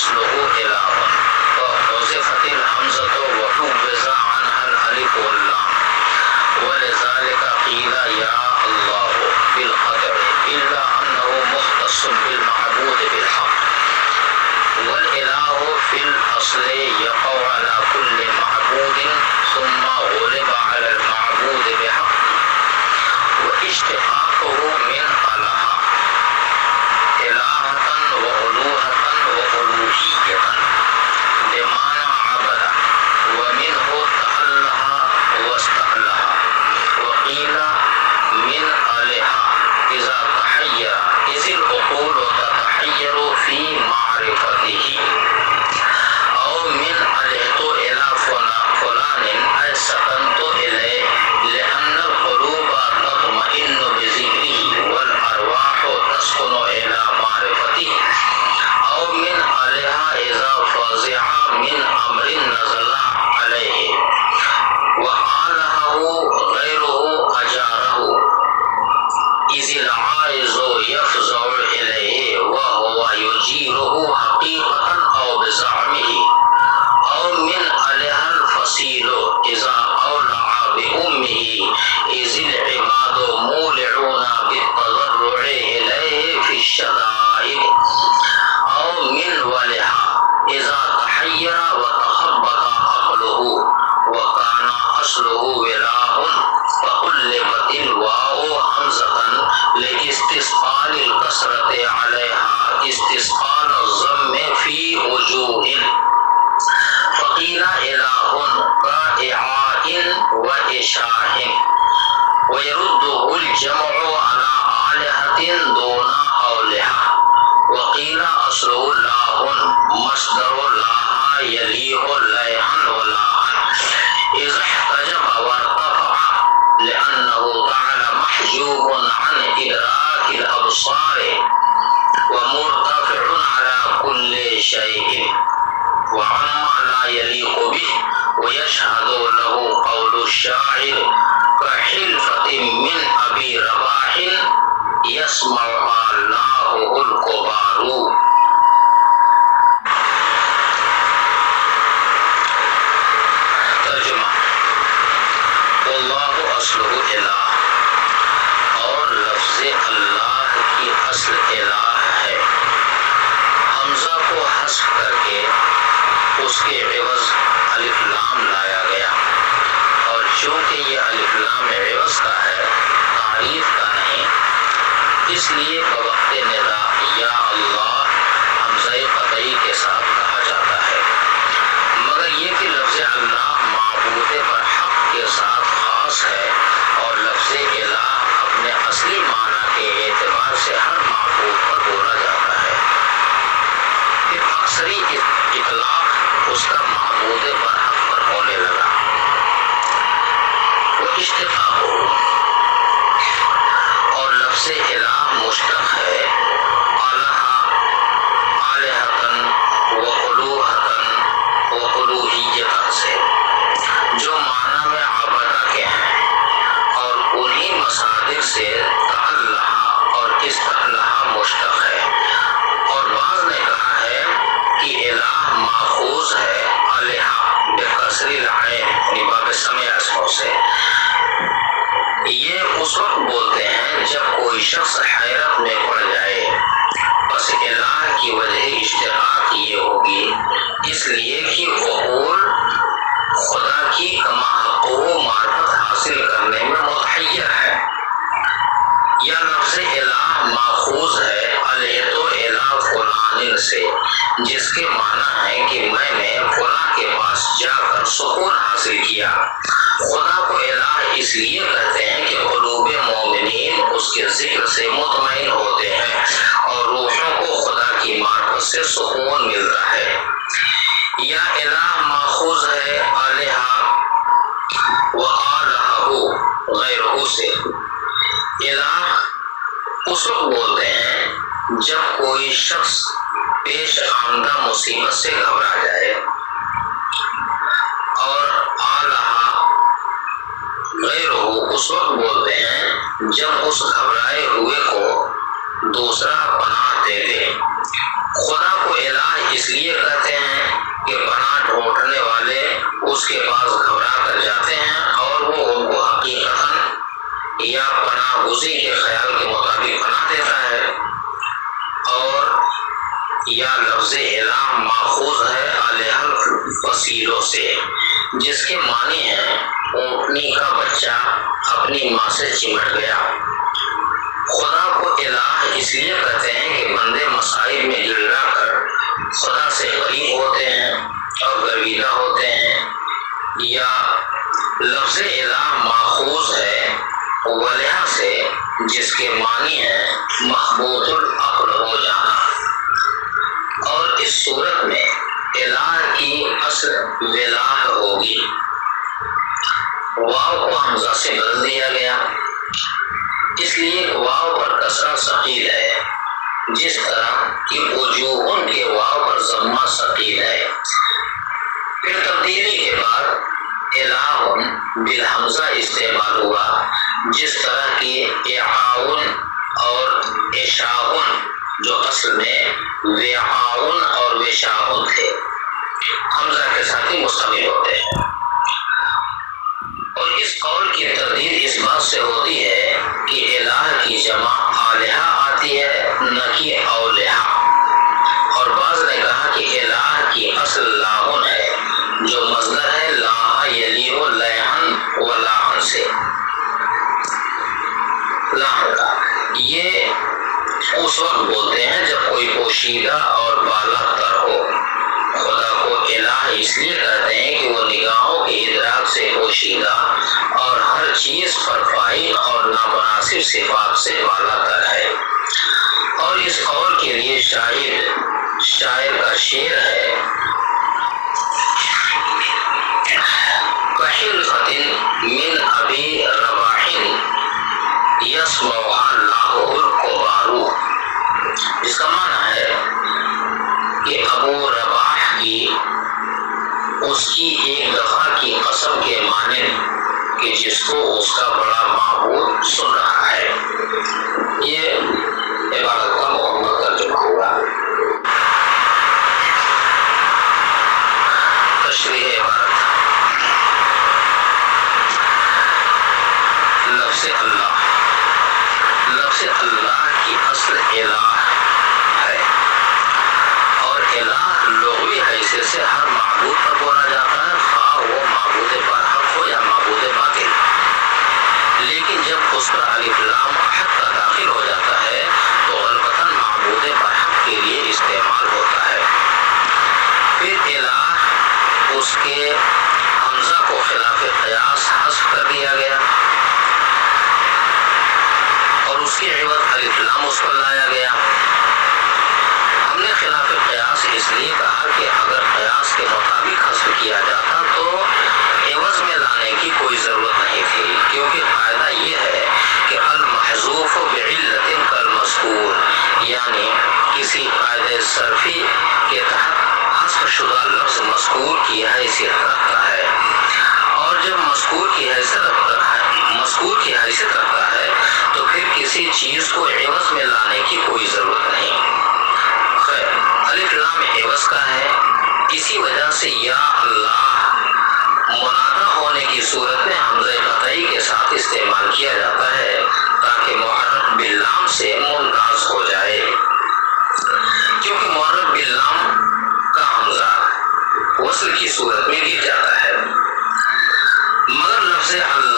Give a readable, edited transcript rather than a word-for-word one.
أصله إله وحذفت الهمزة وحوز عنها الألف واللام ولذلك قيل يا الله بالقدر إلا أنه مختص بالمعبود بالحق والإله في الأصل يقع على كل معبود ثم غلب على المعبود بحق واشتقاقه من أله إلهة وألوهة وألوهية بمعنى عبد ومنه تأله واستأله وقيل من آلهة إذا تحير إذ العقول تتحير في معرفته أو من ألهت إلى فلان أي سكنت إليه لأن القلوب تطمئن بذكره والأرواح تسكن إلى معرفته أو من آلهة إذا فزع من أمر نزل عليه وآلهه غيره أجاره إذ العائز يفزع إليه وهو يجيره حقيقة أو بزعمه أو من آلهة الفصيل إذا أولع بأمه إذ العباد مولعون بالتضرع إليه في الشدائد أو من ولها إذا تحير وتخبط عقله وكان أصله ولاء فقلبت الواو همزة لاستثقال الكسرة عليها استثقال الضم في وجوه فقيل إله كإعاء وإشاء ويرده الجمع على آلهة دون أولها وقيل أصله الله مصدر الله يليه ليها ولاها إذا احتجب وارتفع لأنه تعالى محجوب عن إدراك الأبصار ومرتفع على كل شيء وعما لا يليق به ويشهد له قول الشاعر كحلفة من أبي رباح يسمعها الله الكبار. ترجمہ واللہ اصلہ الہ اور لفظ اللہ کی اصل الہ ہے. حمزہ کو حذف کر کے اس کے عوض الف لام لایا گیا اور چونکہ یہ الف لام عوض کا ہے تعریف کا نہیں اس لیے بوقت ندا یا اللہ حمزہ قطعی کے ساتھ کہا جاتا ہے. مگر یہ کہ لفظ اللہ معبود پر حق کے ساتھ خاص ہے اور لفظ الہ اپنے اصلی معنی کے اعتبار سے ہر معبود پر بولا جاتا ہے. پھر اکثری اطلاق اس کا معبود پر حق پر ہونے لگا. وہ اشتقاق ہو اور لفظ الہ مشتق ہے آلہتن و الوہتن و الوہیتن سے جو معنی میں عبادہ کے ہیں اور انہی مصادر سے تعلہ اور استعلہ مشتق ہے. اور بعض نے کہا ہے کہ الہ ماخوذ ہے الہ بکسر العین باب سمع اسموں سے. یہ اس وقت بولتے ہیں جب کوئی شخص حیرت میں پڑ جائے. بس الہ کی وجہ اشتقاق یہ ہوگی اس لیے کہ عقول خدا کی کما و معرفت حاصل کرنے میں متحیر ہے. یا لفظ الہ ماخوذ ہے الہ تو الہ فلان سے جس کے معنی ہے کہ میں نے فلاں کے پاس جا کر سکون حاصل کیا. خدا کو الہ اس لیے کہتے ہیں کہ قلوب مومنین اس کے ذکر سے مطمئن ہوتے ہیں اور روحوں کو خدا کی معرفت سے سکون ملتا ہے. یا الہ ماخوذ ہے الہ و آلہ غیرہ سے. الہ اس وقت بولتے ہیں جب کوئی شخص پیش آمدہ مصیبت سے گھبرا جائے. اور آلہ غیرہ اس وقت بولتے ہیں جب اس گھبرائے ہوئے کو دوسرا پناہ دے دے. خدا کو الہ اس لیے اس کے پاس گھبرا کر جاتے ہیں اور وہ ان کو حقیقتاً یا پناہ گزی کے خیال کے مطابق پناہ دیتا ہے، اور یا لفظ الہ ماخوذ ہے الہ وسیلوں سے، جس کے معنی ہے اونٹنی کا بچہ اپنی ماں سے چمٹ گیا۔ خدا کو الہ اس لیے کہتے ہیں کہ بندے مصائب میں گڑگڑا کر خدا سے غریب ہوتے ہیں اور گرویدہ ہوتے ہیں، یا لفظ الہ ماخوذ ہے ولہ سے، جس کے معنی ہے محبوط العقل ہو جانا، اور اس صورت میں الہ کی اصل ولہ ہوگی۔ واو کو حمزہ سے بدل دیا گیا، اس لیے واو پر کسرہ ثقیل ہے، جس طرح کہ وجوہن کے واو پر ضمہ ثقیل ہے۔ پھر تبدیلی کے بعد الہن بالحمزہ استعمال ہوا، جس طرح کہ اعاون اور اشاعن جو اصل میں وعاون اور وشاعن تھے، حمزہ کے ساتھ ہی مستعمل ہوتے ہیں۔ اور اس قول کی تردید اس بات سے ہوتی ہے کہ الہ کی جمع آلہہ آتی ہے نہ کہ اولہہ، اور بعض نے کہا کہ الہ کی اصل لاہن ہے جو مصدر ہے لاہ یلیہ لیہن و لاہن سے، لاہن کا یہ اس وقت بولتے ہیں جب کوئی پوشیدہ اور بالغ تر ہو۔ خدا کو الہ اس لیے کہتے ہیں کہ وہ نگاہوں کے ادراک سے پوشیدہ اور ہر چیز پر فائق اور نامناسب صفات سے بالا تر ہے۔ اور اس قول کے لیے شاعر کا شعر ہے، کحلقۃ من ابی رباح یسمعها اللہ الکبار، جس کا معنی ہے کہ ابو رباح کی اس کی ایک دفعہ کی قسم کے مانند کہ جس کو اس کا بڑا معبود سن رہا ہے۔ یہ عبارت کا مکمل ترجمہ ہوا۔ تشریح عبارت، لفظ اللہ، لفظ اللہ کی اصل الہ ہے، اور الہ لغوی حیثیت سے ہر معبود پر بولا جاتا ہے، خواہ وہ معبود برحق ہو یا معبود باطل، لیکن جب اس پر الف لام احد کا داخل ہو جاتا ہے تو غالباً معبود برحق کے لیے استعمال ہوتا ہے۔ پھر الہ اس کے حمزہ کو خلاف قیاس حذف کر دیا گیا اور اس کے عوض الف لام اس پر لایا گیا۔ ہم نے خلاف قیاس اس لیے کہا کہ اگر قیاس کے مطابق حذف کیا جاتا تو عوض میں لانے کی کوئی ضرورت نہیں تھی، کیونکہ قاعدہ یہ ہے کہ المحذوف بعلت کالمذکور، یعنی کسی قاعدے صرفی کے تحت حذف شدہ لفظ مذکور کی حیثیت رکھتا ہے، اور جب مذکور کی حیثیت رکھتا ہے تو پھر کسی چیز کو عوض میں لانے کی کوئی ضرورت نہیں۔ خیر، الف لام عوض کا ہے، اسی وجہ سے یا اللہ منادہ ہونے کی صورت میں حمزہ قطعی کے ساتھ استعمال کیا جاتا ہے تاکہ محرک باللام سے ممتاز ہو جائے، کیونکہ محرک باللام کا حمزہ وصل کی صورت میں گر جاتا ہے، مگر لفظ اللہ